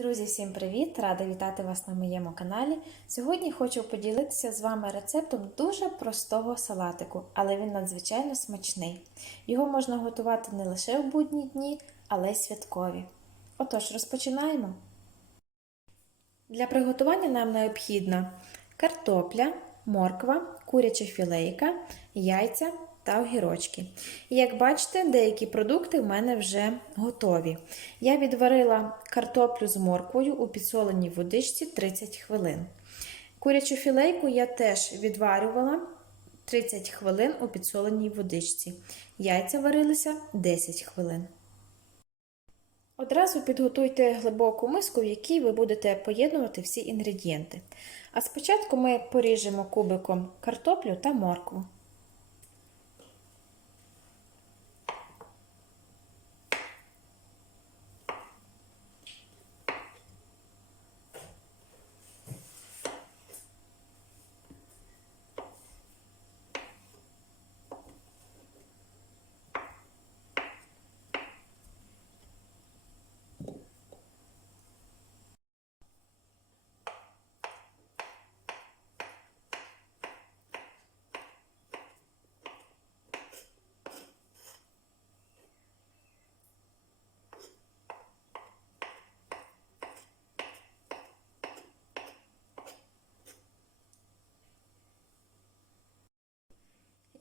Друзі, всім привіт! Рада вітати вас на моєму каналі. Сьогодні хочу поділитися з вами рецептом дуже простого салатику, але він надзвичайно смачний. Його можна готувати не лише в будні дні, але й святкові. Отож, розпочинаємо. Для приготування нам необхідна картопля, морква, куряча філейка, яйця та огірочки. І як бачите, деякі продукти в мене вже готові. Я відварила картоплю з морквою у підсоленій водичці 30 хвилин. Курячу філейку я теж відварювала 30 хвилин у підсоленій водичці. Яйця варилися 10 хвилин. Одразу підготуйте глибоку миску, в якій ви будете поєднувати всі інгредієнти. А спочатку ми поріжемо кубиком картоплю та моркву.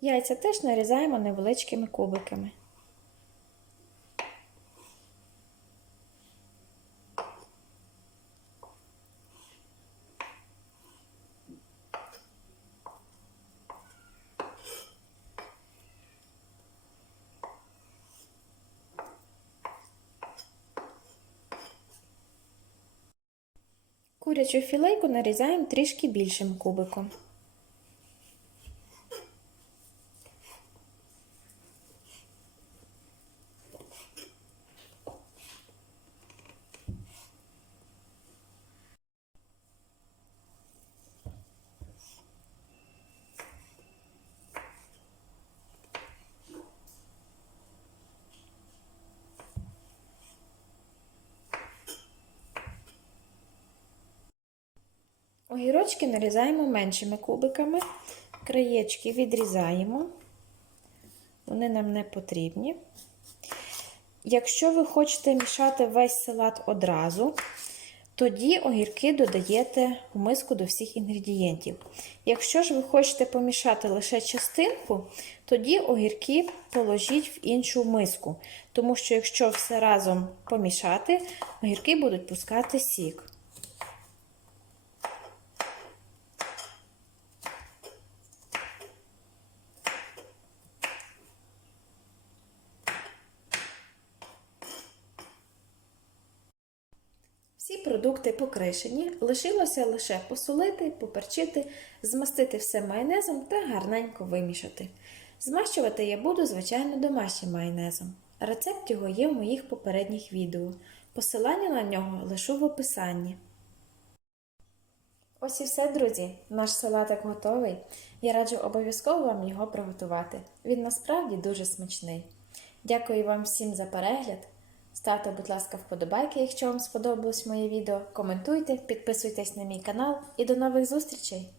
Яйця теж нарізаємо невеличкими кубиками. Курячу філейку нарізаємо трішки більшим кубиком. Огірочки нарізаємо меншими кубиками, краєчки відрізаємо, вони нам не потрібні. Якщо ви хочете мішати весь салат одразу, тоді огірки додаєте в миску до всіх інгредієнтів. Якщо ж ви хочете помішати лише частинку, тоді огірки положіть в іншу миску. Тому що, якщо все разом помішати, огірки будуть пускати сік. Всі продукти покришені, лишилося лише посолити, поперчити, змастити все майонезом та гарненько вимішати. Змащувати я буду, звичайно, домашнім майонезом. Рецепт його є в моїх попередніх відео. Посилання на нього лишу в описанні. Ось і все, друзі. Наш салатик готовий. Я раджу обов'язково вам його приготувати. Він насправді дуже смачний. Дякую вам всім за перегляд. Ставте, будь ласка, вподобайки, якщо вам сподобалось моє відео. Коментуйте, підписуйтесь на мій канал і до нових зустрічей!